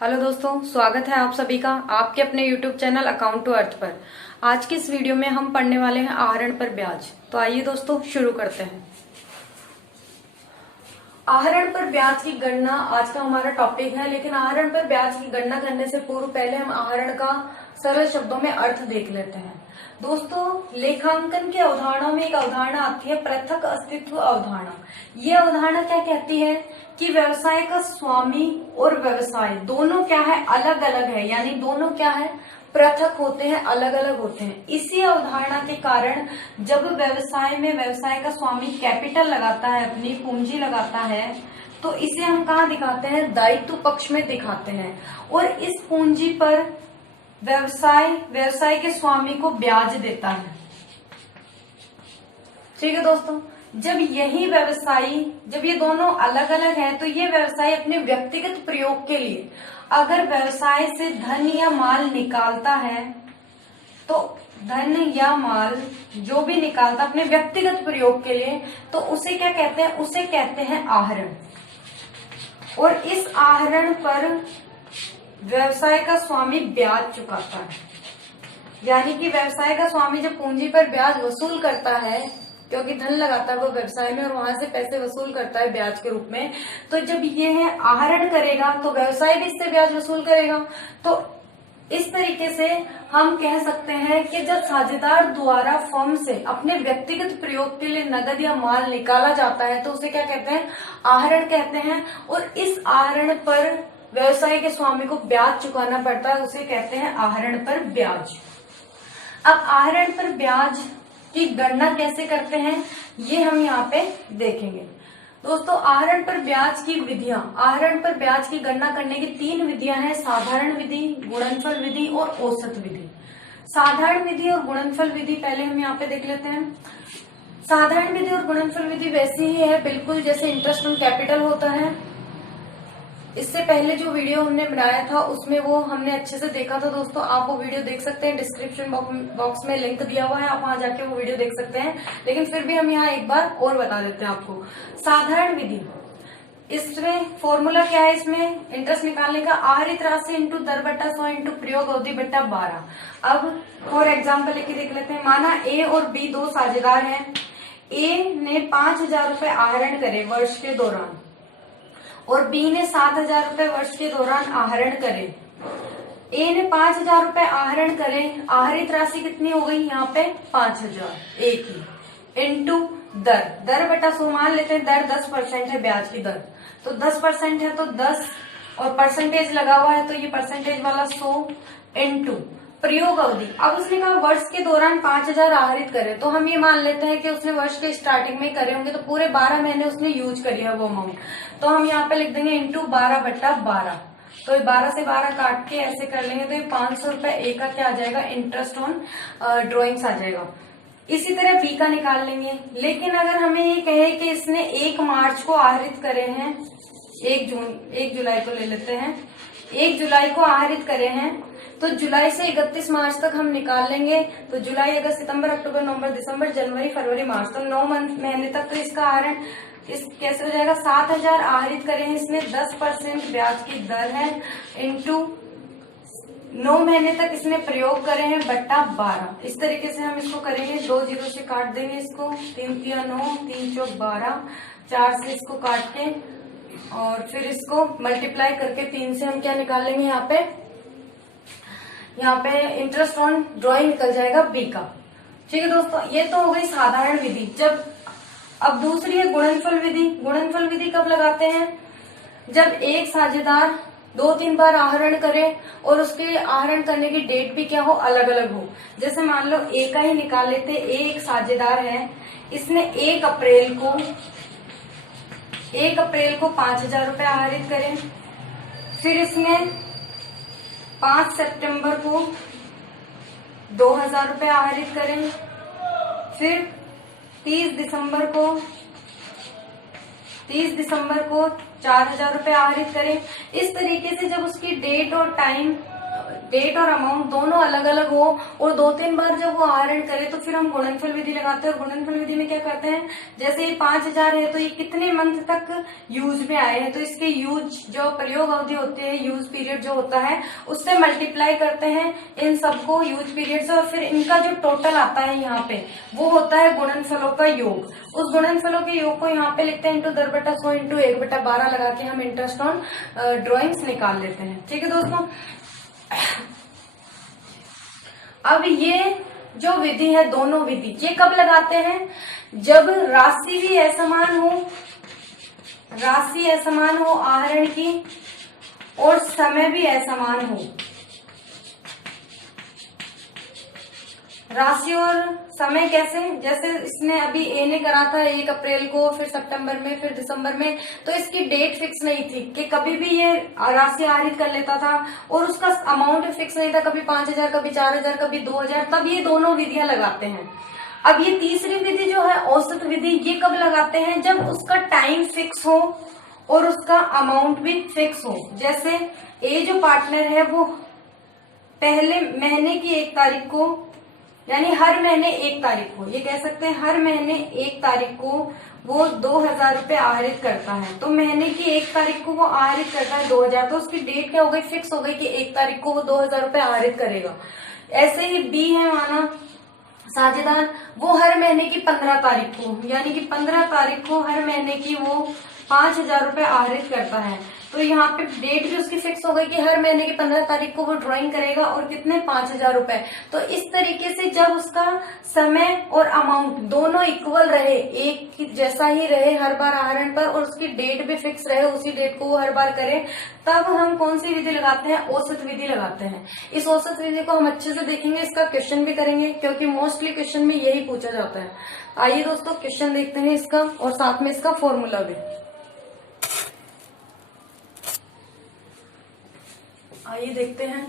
Hello दोस्तों, स्वागत है आप सभी का आपके अपने YouTube channel account to earth पर। आज की इस वीडियो में हम पढ़ने वाले हैं आहरण पर ब्याज। तो आइए दोस्तों शुरू करते हैं। आहरण पर ब्याज की गणना आज का हमारा टॉपिक है, लेकिन आहरण पर ब्याज की गणना करने से पूर्व पहले हम आहरण का सरल शब्दों में अर्थ देख लेते हैं। दोस्तों, लेखांकन की अवधारणा में एक अवधारणा आती है पृथक अस्तित्व अवधारणा। ये अवधारणा क्या कहती है कि व्यवसाय का स्वामी और व्यवसाय दोनों क्या है, अलग अलग है, यानी दोनों क्या है, पृथक होते हैं, अलग अलग होते हैं। इसी अवधारणा के कारण जब व्यवसाय में व्यवसाय का स्वामी कैपिटल लगाता है, अपनी पूंजी लगाता है, तो इसे हम कहाँ दिखाते हैं, दायित्व पक्ष में दिखाते हैं। और इस पूंजी पर व्यवसाय के स्वामी को ब्याज देता है। ठीक है दोस्तों, जब ये दोनों अलग अलग हैं, तो ये व्यवसाय अपने व्यक्तिगत प्रयोग के लिए अगर व्यवसाय से धन या माल निकालता है, तो धन या माल जो भी निकालता अपने व्यक्तिगत प्रयोग के लिए, तो उसे क्या कहते हैं, उसे कहते हैं आहरण। और इस आहरण पर व्यवसाय का स्वामी ब्याज चुकाता है। यानी कि व्यवसाय का स्वामी जब पूंजी पर ब्याज वसूल करता है, क्योंकि धन लगाता है वो व्यवसाय में और वहां से पैसे वसूल करता है ब्याज के रूप में, तो जब ये है आहरण करेगा तो व्यवसाय भी इससे ब्याज वसूल करेगा। तो इस तरीके से हम कह सकते हैं कि जब साझेदार द्वारा फर्म से अपने व्यक्तिगत प्रयोग के लिए नगद या माल निकाला जाता है, तो उसे क्या कहते हैं, आहरण कहते हैं। और इस आहरण पर व्यवसाय के स्वामी को ब्याज चुकाना पड़ता है, उसे कहते हैं आहरण पर ब्याज। अब आहरण पर ब्याज की गणना कैसे करते हैं, ये हम यहाँ पे देखेंगे। दोस्तों, आहरण पर ब्याज की विधियां, आहरण पर ब्याज की गणना करने की 3 विधियां हैं, साधारण विधि, गुणनफल विधि और औसत विधि। साधारण विधि और गुणनफल विधि पहले हम यहाँ पे देख लेते हैं। साधारण विधि और गुणनफल विधि वैसी ही है बिल्कुल जैसे इंटरेस्ट ऑन कैपिटल होता है। इससे पहले जो वीडियो हमने बनाया था उसमें वो हमने अच्छे से देखा था दोस्तों, आप वो वीडियो देख सकते हैं, डिस्क्रिप्शन बॉक्स में लिंक दिया हुआ है, आप वहां जाके वो वीडियो देख सकते हैं। लेकिन फिर भी हम यहाँ एक बार और बता देते हैं आपको। साधारण विधि, इसमें फॉर्मूला क्या है, इसमें इंटरेस्ट निकालने का आहरित राशि इंटू दर बट्टा 100 इंटू प्रयोग अवधि बट्टा 12। अब फॉर एग्जाम्पल लेके देख लेते हैं। माना ए और बी दो साझेदार हैं। ए ने 5,000 रुपए आहरण करे वर्ष के दौरान और बी ने 7,000 रुपए वर्ष के दौरान आहरण करे। ए ने 5,000 रुपए आहरण करे, आहरित राशि कितनी हो गई यहाँ पे, 5,000 ए की, इंटू दर बटा 100 मान लेते हैं, दर 10% है ब्याज की दर, तो 10% है तो 10 और परसेंटेज लगा हुआ है तो ये परसेंटेज वाला 100 इंटू प्रयोग अवधि। अब उसने कहा वर्ष के दौरान 5,000 आहरित करे, तो हम ये मान लेते हैं कि उसने वर्ष के स्टार्टिंग में करे होंगे, तो पूरे 12 महीने उसने यूज करी है वो अमाउंट, तो हम यहाँ पे लिख देंगे इंटू 12 बट्टा 12। तो ये 12 से 12 काट के ऐसे कर लेंगे तो ये 500 रुपए ए का क्या आ जाएगा, इंटरेस्ट ऑन ड्रॉइंग्स आ जाएगा। इसी तरह बी का निकाल लेंगे। लेकिन अगर हमें ये कहे कि इसने 1 मार्च को आहरित करे हैं, 1 जुलाई को ले लेते हैं, 1 जुलाई को आहरित करे हैं, तो जुलाई से 31 मार्च तक हम निकाल लेंगे। तो जुलाई, अगस्त, सितंबर, अक्टूबर, नवंबर, दिसंबर, जनवरी, फरवरी, मार्च, तो 9 महीने तक तो इसका आहरण इस कैसे हो जाएगा, 7,000 आहरित करे हैं इसने, 10% ब्याज की दर है, इंटू 9 महीने तक इसने प्रयोग करे हैं बट्टा 12। इस तरीके से हम इसको करेंगे, 2 जीरो से काट देंगे इसको, 3 तिया 9, 3 चौक 12, 4 से इसको काट के और फिर इसको मल्टीप्लाई करके 3 से हम क्या निकाल लेंगे, यहाँ पे इंटरेस्ट ऑन ड्रॉइंग निकल जाएगा बी का। ठीक है दोस्तों, ये तो हो गई साधारण विधि। अब दूसरी है गुणनफल विधि। गुणनफल विधि कब लगाते हैं, जब एक साझेदार 2-3 बार आहरण करे और उसके आहरण करने की डेट भी क्या हो, अलग अलग हो। जैसे मान लो ए का ही निकाल लेते, एक साझेदार है, इसने 1 अप्रैल को 5,000 रुपए आहरित करे, फिर इसने 5 सितंबर को 2,000 रुपए आहरित करें, फिर 30 दिसंबर को 4,000 रुपए आहरित करें। इस तरीके से जब उसकी डेट और टाइम डेट और अमाउंट दोनों अलग अलग हो और 2-3 बार जब वो आहरण करे तो फिर हम गुणनफल विधि लगाते हैं। और गुणनफल विधि में क्या करते हैं, जैसे ये 5000 है तो ये कितने मंथ तक यूज में आए हैं, तो इसके यूज जो प्रयोग अवधि होती है, यूज पीरियड जो होता है, उससे मल्टीप्लाई करते हैं इन सबको यूज पीरियड से, और फिर इनका जो टोटल आता है यहाँ पे वो होता है गुणनफलों का योग। उस गुणनफलों के योग को यहाँ पे लिखते हैं इंटू 10/100 इंटू 1/12 लगा के हम इंटरेस्ट ऑन ड्रॉइंग्स निकाल लेते हैं। ठीक है दोस्तों, अब ये जो विधि है, दोनों विधि ये कब लगाते हैं, जब राशि भी असमान हो, राशि असमान हो आहरण की, और समय भी असमान हो। राशि और समय कैसे, जैसे इसने अभी ए ने करा था 1 अप्रैल को, फिर सितंबर में, फिर दिसंबर में, तो इसकी डेट फिक्स नहीं थी कि कभी भी ये राशि आहरित कर लेता था, और उसका अमाउंट फिक्स नहीं था, कभी 5000, कभी 4000, कभी 2000, तब ये दोनों विधियां लगाते हैं। अब ये तीसरी विधि जो है औसत विधि, ये कब लगाते हैं, जब उसका टाइम फिक्स हो और उसका अमाउंट भी फिक्स हो। जैसे ए जो पार्टनर है वो पहले महीने की 1 तारीख को, यानी हर महीने 1 तारीख को, ये कह सकते हैं हर महीने 1 तारीख को वो 2000 रुपए आहरित करता है। तो महीने की 1 तारीख को वो आहरित करता है 2000, तो उसकी डेट क्या हो गई, फिक्स हो गई कि 1 तारीख को वो 2000 रुपए आहरित करेगा। ऐसे ही बी है माना साझेदार, वो हर महीने की 15 तारीख को, यानी कि 15 तारीख को हर महीने की वो 5000 रुपए आहरित करता है। तो यहाँ पे डेट भी उसकी फिक्स हो गई कि हर महीने की 15 तारीख को वो ड्राइंग करेगा, और कितने 5000 रुपए। तो इस तरीके से जब उसका समय और अमाउंट दोनों इक्वल रहे, एक जैसा ही रहे हर बार आहरण पर, और उसकी डेट भी फिक्स रहे, उसी डेट को वो हर बार करे, तब हम कौन सी विधि लगाते हैं, औसत विधि लगाते हैं। इस औसत विधि को हम अच्छे से देखेंगे, इसका क्वेश्चन भी करेंगे, क्योंकि मोस्टली क्वेश्चन में यही पूछा जाता है। आइए दोस्तों क्वेश्चन देखते हैं इसका, और साथ में इसका फॉर्मूला भी। आइए देखते हैं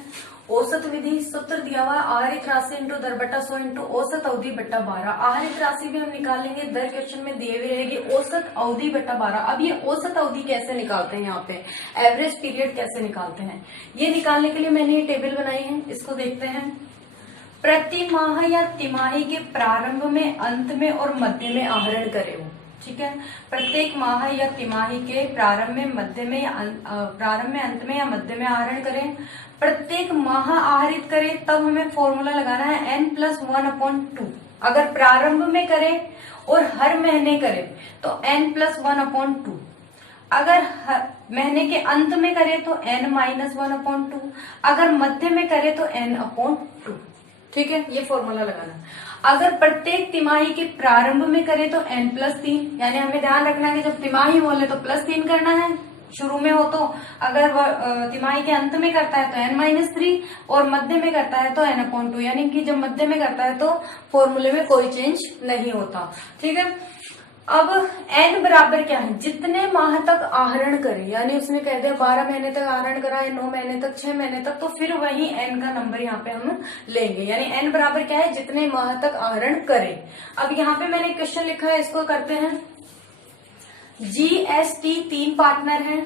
औसत विधि। सूत्र दिया हुआ है आहरित राशि इंटू 10/100 इंटू औसत अवधि बट्टा 12। आहरित राशि भी हम निकालेंगे, दर क्वेश्चन में दिए हुए रहेगी, औसत अवधि बट्टा 12। अब ये औसत अवधि कैसे निकालते हैं, यहाँ पे एवरेज पीरियड कैसे निकालते हैं, ये निकालने के लिए मैंने ये टेबल बनाई है, इसको देखते हैं। प्रति माह या तिमाही के प्रारंभ में, अंत में और मध्य में आहरण करे हो। ठीक है, प्रत्येक माह या तिमाही के प्रारंभ में, मध्य में या प्रारंभ में, अंत में या मध्य में आहरण करें। प्रत्येक माह आहरित करें, तब हमें फॉर्मूला लगाना है n+1/2। अगर प्रारंभ में करें और हर महीने करें तो n+1/2। अगर महीने के अंत में करें तो n-1/2। अगर मध्य में करें तो n/2। ठीक है, ये फॉर्मूला लगाना। अगर प्रत्येक तिमाही के प्रारंभ में करें तो n+3, यानी हमें ध्यान रखना है कि जब तिमाही बोले तो +3 करना है शुरू में हो, तो अगर तिमाही के अंत में करता है तो n-3, और मध्य में करता है तो n/2, यानी कि जब मध्य में करता है तो फॉर्मूले में कोई चेंज नहीं होता। ठीक है, अब n बराबर क्या है, जितने माह तक आहरण करे, यानी उसने कह दिया 12 महीने तक आहरण करा है, 9 महीने तक, 6 महीने तक, तो फिर वही n का नंबर यहाँ पे हम लेंगे, यानी n बराबर क्या है, जितने माह तक आहरण करे। अब यहाँ पे मैंने क्वेश्चन लिखा है, इसको करते हैं। GST 3 पार्टनर हैं,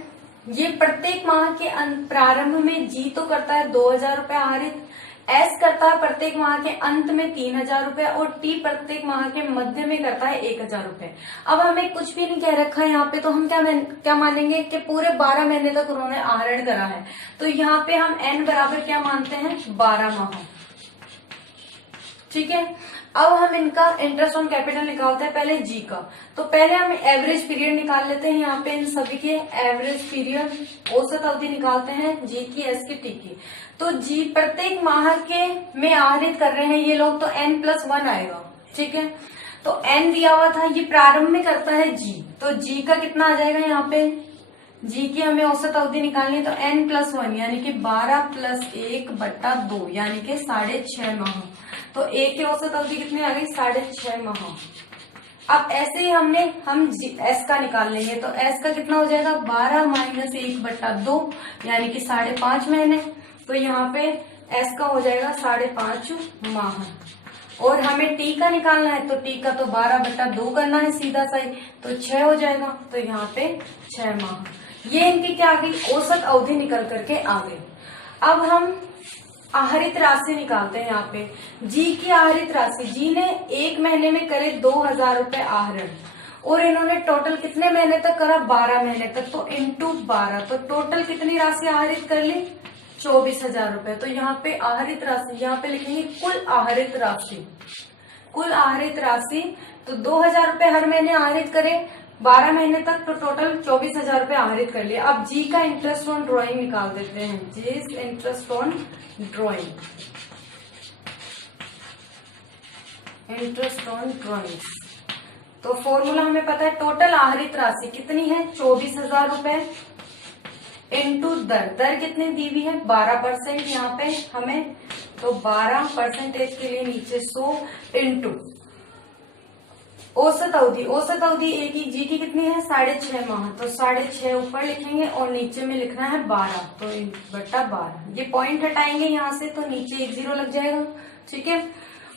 ये प्रत्येक माह के प्रारंभ में G तो करता है 2000 रुपए आहरित, S करता है प्रत्येक माह के अंत में 3000 रुपए, और T प्रत्येक माह के मध्य में करता है 1000 रुपए। अब हमें कुछ भी नहीं कह रखा है यहाँ पे, तो हम क्या मानेंगे कि पूरे 12 महीने तक उन्होंने आहरण करा है, तो यहाँ पे हम n बराबर क्या मानते हैं, 12 माह। ठीक है, अब हम इनका इंटरेस्ट ऑन कैपिटल निकालते हैं, पहले जी का। तो पहले हम एवरेज पीरियड निकाल लेते हैं, यहाँ पे इन सभी के एवरेज पीरियड, औसत अवधि निकालते हैं, जी की, एस की, टी की। तो जी प्रत्येक माह के में आहरित कर रहे हैं ये लोग, तो n+1 आएगा। ठीक है, तो n दिया हुआ था, ये प्रारंभ में करता है जी, तो जी का कितना आ जाएगा, यहाँ पे जी की हमें औसत अवधि निकालनी है, तो n+1 यानी कि 12 + 1/2, यानी कि 6.5 माह। तो ए की औसत अवधि कितनी आ गई, 6.5 माह। अब ऐसे ही हम एस का निकाल लेंगे, तो एस का कितना हो जाएगा, 12 - 1/2, यानी कि 5.5 महीने। तो यहाँ पे एस का हो जाएगा 5.5 माह। और हमें टी का निकालना है, तो टी का तो 12/2 करना है सीधा सा ही, तो 6 हो जाएगा, तो यहाँ पे 6 माह। ये इनकी क्या आ गई, औसत अवधि निकल करके आ गई। अब हम आहरित राशि निकालते हैं। यहाँ पे जी की आहरित राशि, जी ने एक महीने में करे 2000 रुपए आहरण, और इन्होंने टोटल कितने महीने तक करा, 12 महीने तक, तो इंटू 12, तो टोटल कितनी राशि आहरित कर ली, 24,000 रुपए। तो यहाँ पे आहरित राशि, यहाँ पे लिखेंगे कुल आहरित राशि, कुल आहरित राशि। तो 2000 रुपए हर महीने आहरित करें 12 महीने तक, तो टोटल 24,000 रुपए आहरित कर लिए। अब जी का इंटरेस्ट ऑन ड्रॉइंग निकाल देते हैं, जी interest on drawing, interest on drawing. तो फॉर्मूला हमें पता है, टोटल आहरित राशि कितनी है, 24,000 रुपए, इंटू दर, दर कितनी दी हुई है 12% यहाँ पे हमें, तो 12% के लिए नीचे 100, इंटू औसत अवधि, औसत अवधि ए की जी की कितनी है 6.5 माह, तो 6.5 ऊपर लिखेंगे और नीचे में लिखना है 12, तो बटा 12। ये पॉइंट हटाएंगे यहाँ से तो नीचे 1 0 लग जाएगा, ठीक है।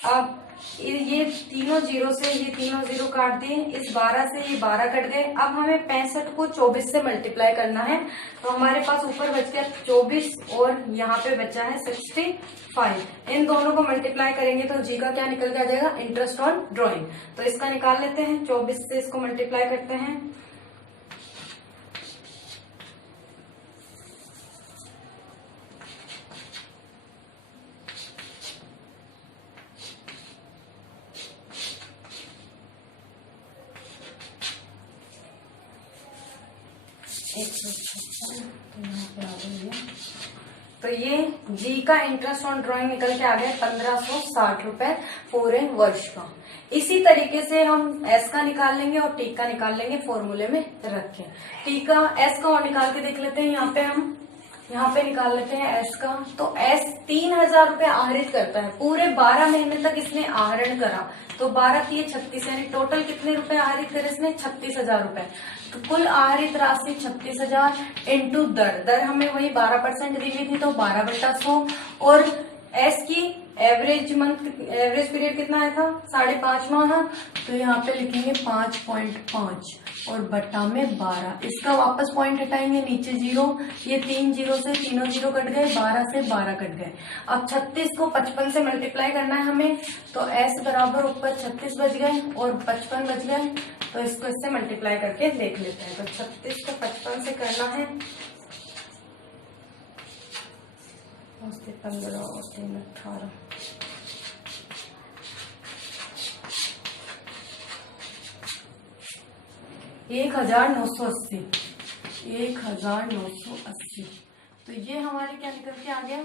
अब ये तीनों जीरो से ये तीनों जीरो काट दिए, इस 12 से ये 12 कट गए। अब हमें 65 को 24 से मल्टीप्लाई करना है, तो हमारे पास ऊपर बच गया 24 और यहाँ पे बचा है 65। इन दोनों को मल्टीप्लाई करेंगे तो जी का क्या निकल के आ जाएगा, इंटरेस्ट ऑन ड्रॉइंग। तो इसका निकाल लेते हैं, 24 से इसको मल्टीप्लाई करते हैं, तो ये जी का इंटरेस्ट ऑन ड्रॉइंग निकल के आ गया 1560 रुपए पूरे वर्ष का। इसी तरीके से हम एस का निकाल लेंगे और टी का निकाल लेंगे, फॉर्मूले में रख के। टी का एस का और निकाल के देख लेते हैं, यहाँ पे निकाल लेते हैं एस का। तो एस 3000 रुपए आहरित करता है, पूरे 12 महीने तक इसने आहरण करा, तो 12 3 36, यानी टोटल कितने रुपए आहरित करे इसने, 36,000 रुपए। तो कुल आहरित राशि 36,000 इंटू दर, दर हमें वही 12% दी हुई थी, तो 12/100। और एस की एवरेज पीरियड कितना आया था, 5.5 माह, तो यहाँ पे लिखेंगे 5.5 और बट्टा में 12। इसका वापस पॉइंट हटाएंगे, नीचे 0, ये 3 0 से तीनों 0 कट गए, 12 से 12 कट गए। अब 36 को 55 से मल्टीप्लाई करना है हमें, तो एस बराबर ऊपर 36 बच गए और 55 बच गए, तो इसको इससे मल्टीप्लाई करके देख लेते हैं। तो 36 को 55 से करना है, 15 और 3 18, 1980, 1980। तो ये हमारे क्या निकल के आ गया,